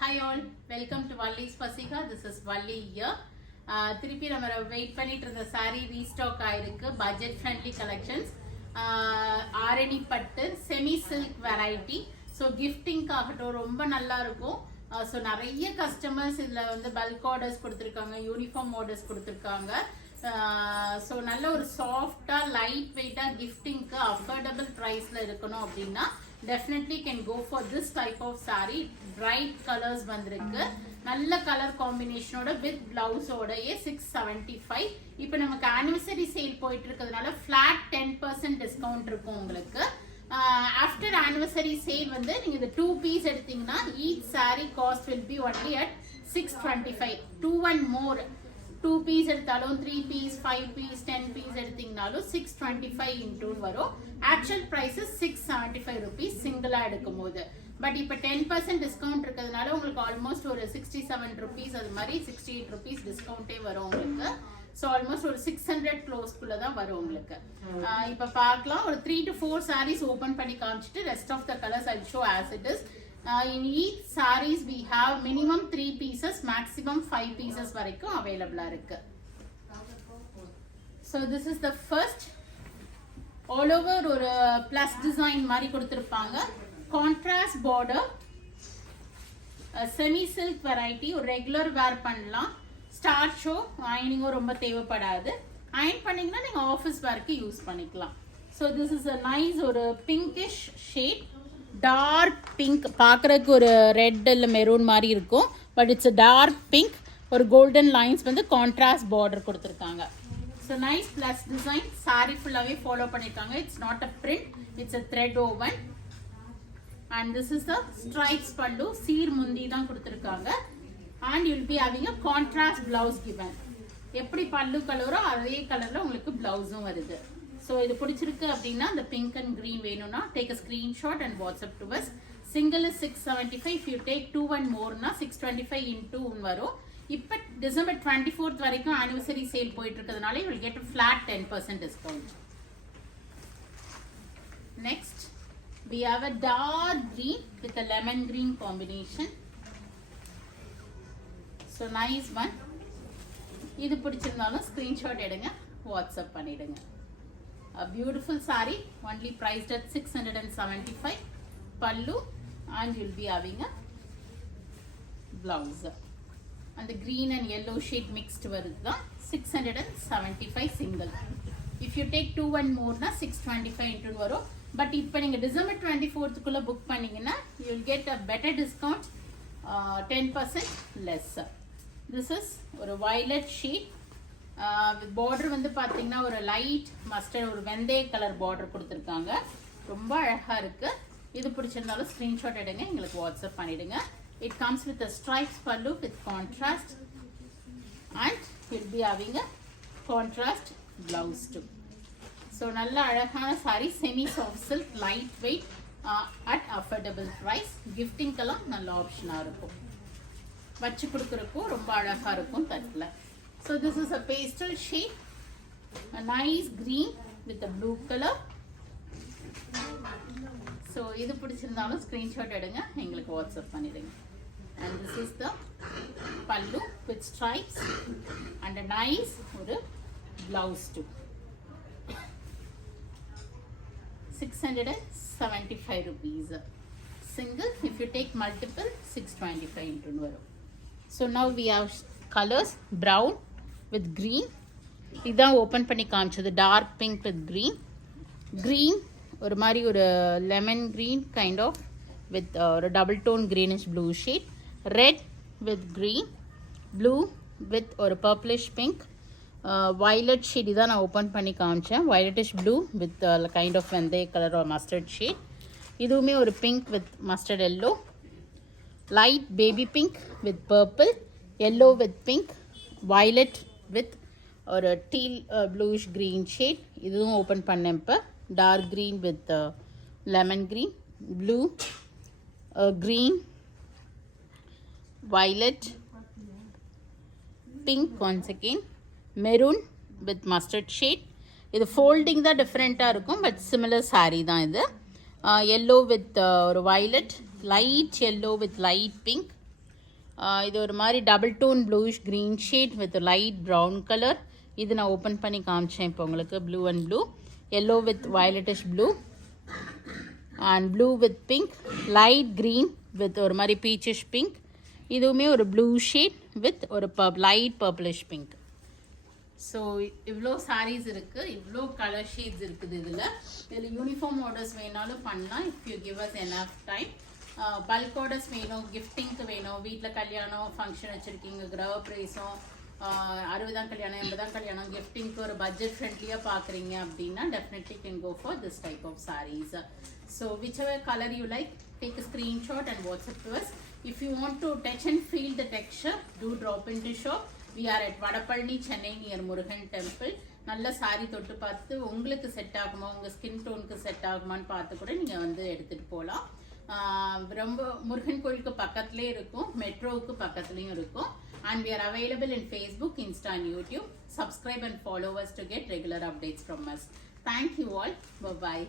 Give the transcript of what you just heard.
Hi all, welcome to Valli's Pasika. This is Valli here. திருப்பி நம்ம wait பண்ணிட்டு இருந்த saree ரீஸ்டாக் ஆயிருக்கு. பட்ஜெட் ஃப்ரெண்ட்லி கலெக்ஷன்ஸ், ஆரணி பட்டு செமி சில்க் வெரைட்டி. ஸோ கிஃப்டிங்காகட்டும் ரொம்ப நல்லா இருக்கும். ஸோ நிறைய கஸ்டமர்ஸ் இதில் வந்து பல்க் ஆர்டர்ஸ் கொடுத்துருக்காங்க, யூனிஃபார்ம் ஆர்டர்ஸ் கொடுத்துருக்காங்க. ஸோ நல்ல ஒரு சாஃப்டாக லைட் வெயிட்டாக கிஃப்டிங்க்கு அஃபோர்டபுள் ப்ரைஸில் இருக்கணும் அப்படின்னா definitely can go for this type of saree. Bright colors வந்திருக்கு, நல்ல கலர் காம்பினேஷனோட வித் பிளவுஸோடயே 675. இப்போ நமக்கு ஆனிவர்சரி சேல் போயிட்டு இருக்கிறதுனால ஃபிளாட் 10% டிஸ்கவுண்ட் இருக்கும் உங்களுக்கு. ஆஃப்டர் ஆனிவர்சரி சேல் வந்து நீங்க இந்த 2 பீஸ் எடுத்தீங்கன்னா each saree cost will be only at 625. 2 and more 2 piece எடுத்தாலும் 3 பீஸ் 5 பீஸ் 10 பீஸ் எடுத்தீங்கனாலும் 625 இன்டூ வரும். ஆக்சுவல் பிரைஸ் 675 rupees சிங்கிளா எடுக்கும் போது. பட் இப்போ 10% டிஸ்கவுண்ட் இருக்கிறதுனால உங்களுக்கு ஆல்மோஸ்ட் ஒரு 67 rupees அது மாதிரி 68 rupees டிஸ்கவுண்டே வரும் உங்களுக்கு. ஸோ ஆல்மோஸ்ட் ஒரு 600 க்ளோஸ்க்குள்ள தான் வரும் உங்களுக்கு. இப்போ பார்க்கலாம், ஒரு 3 to 4 sarees ஓப்பன் பண்ணி காமிச்சிட்டு ரெஸ்ட் ஆஃப் த கலர்ஸ் ஐ show as it is. In each sarees we have minimum 3 pieces, maximum 5 pieces வரைக்கும் available இருக்கு. So this is the first. All over ஒரு plus design மாதிரி கொடுத்திருப்பாங்க. Contrast border, semi silk variety, ஒரு regular wear பண்ணலாம். Star show ironing ரொம்ப தேவைப்படாது. Iron பண்ணீங்கன்னா நீங்க ஆஃபீஸ் வேர்க்கு யூஸ் பண்ணிக்கலாம். So this is a nice ஒரு pinkish shade. டார்க் பிங்க், பார்க்குறதுக்கு ஒரு ரெட் இல்லை மெரூன் மாதிரி இருக்கும், பட் இட்ஸ் டார்க் பிங்க். ஒரு கோல்டன் லைன்ஸ் வந்து கான்ட்ராஸ்ட் பார்டர் கொடுத்துருக்காங்க. So nice plus design. Sari ஃபுல்லாகவே ஃபாலோ பண்ணியிருக்காங்க. It's not a print, it's a thread woven. And this is the stripes pallu, சீர் முந்தி தான் கொடுத்துருக்காங்க. And you'll be having a contrast blouse given. எப்படி பல்லு கலரோ அதே கலரில் உங்களுக்கு பிளவுஸும் வருது. ஸோ இது பிடிச்சிருக்கு அப்படின்னா இந்த பிங்க் அண்ட் க்ரீன் வேணும்னா take a screenshot and WhatsApp to us. Single is 675. If you take 2 and moreனா 625 into வரும். இப்போ டிசம்பர் 24th வரைக்கும் ஆனிவர்சரி சேல் போயிட்டு இருக்கிறதுனால you will get flat 10% discount. Next we have a dark green with a lemon green combination. So nice one. இது பிடிச்சிருந்தாலும் screenshot எடுங்க, WhatsApp பண்ணிடுங்க. A beautiful saree, only priced at 675. Pallu, and you'll be having a blouse. And the green and yellow shade mixed varudha 675 single. If you take 2 and more na 625 into varum. But if you December 24th kulla book panningina, you will get a better discount, 10% less. This is or a violet shade. Border வந்து பார்த்தீங்கன்னா ஒரு light mustard ஒரு வெந்தய colour border கொடுத்துருக்காங்க. ரொம்ப அழகாக இருக்குது. இது பிடிச்சிருந்தாலும் ஸ்க்ரீன்ஷாட் எடுங்க, எங்களுக்கு வாட்ஸ்அப் பண்ணிவிடுங்க. It comes with a stripes pallu with contrast and will be having a contrast blouse too. So நல்ல அழகான sari, semi soft silk, light weight, at affordable price. கிஃப்டிங்கெல்லாம் நல்ல ஆப்ஷனாக இருக்கும், வச்சு கொடுக்குறக்கும் ரொம்ப அழகாக இருக்கும் தட்டில். So this is a pastel shade, a nice green with a blue color. So இது பிடிச்சிருந்தாலும் ஸ்க்ரீன்ஷாட் எடுங்க, எங்களுக்கு வாட்ஸ்அப் பண்ணிடுங்க. And this is the pallu with stripes and a nice ஒரு blouse too. 675 rupees. Single, if you take multiple 625 into வரும். So now we have colors, brown with green. இதான் open பண்ணி காமிச்சது, dark pink with green. Green ஒரு மாதிரி ஒரு lemon green kind of with ஒரு double tone greenish blue shade. Red with green, blue with ஒரு purplish pink, violet shade. இதான் நான் ஓப்பன் பண்ணி காமிச்சேன். Violetish blue with kind of வெந்தய கலர் ஒரு மஸ்டர்ட் ஷேட். இதுவுமே ஒரு pink with mustard yellow. Light baby pink with purple, yellow with pink, violet with or a teal bluish green shade. இதுவும் open பண்ணேன். இப்போ dark green with lemon green, blue, green, violet, pink once again, maroon with mustard shade. இது folding தான் டிஃப்ரெண்ட்டாக இருக்கும், but similar saree தான் இது. yellow with ஒரு violet, light yellow with light pink, இது ஒரு மாதிரி double tone bluish green shade with light brown colour. இது நான் ஓப்பன் பண்ணி காமிச்சேன் இப்போ உங்களுக்கு. Blue and blue, yellow with violetish blue and blue with pink, light green with ஒரு மாதிரி பீச்சிஷ் பிங்க். இதுவுமே ஒரு ப்ளூ ஷேட் வித் ஒரு லைட் பர்பிளிஷ் பிங்க். ஸோ இவ்வளோ சாரீஸ் இருக்குது, இவ்வளோ கலர் ஷேட்ஸ் இருக்குது. இதில் யூனிஃபார்ம் ஆர்டர்ஸ் வேணாலும் பண்ணலாம் if you give us enough time. Bulk orders வேணும், கிஃப்டிங்க்கு வேணும், வீட்டில் கல்யாணம் ஃபங்க்ஷன் வச்சுருக்கீங்க, கிரக பிரேசம், 60ஆம் கல்யாணம் 80ஆம் கல்யாணம், கிஃப்டிங்க்கு ஒரு பட்ஜெட் ஃப்ரெண்ட்லியாக பார்க்குறீங்க அப்படின்னா definitely can go for this type of sarees. So whichever color you like, take a screenshot and WhatsApp to us. If you want to touch and feel the texture, do drop into shop. We are at Vadapalni, Chennai near Murugan Temple. நல்ல sorry தொட்டு பார்த்து உங்களுக்கு set ஆகுமா, உங்கள் skin டோனுக்கு set ஆகுமான்னு பார்த்து கூட நீங்கள் வந்து எடுத்துகிட்டு போகலாம். ரொம்ப முருகன் கோயிலுக்கு பக்கத்துலேயே இருக்கும், மெட்ரோவுக்கு பக்கத்துலேயும் இருக்கும். And we are available in Facebook, Insta and YouTube. Subscribe and follow us to get regular updates from us. Thank you all. Bye-bye.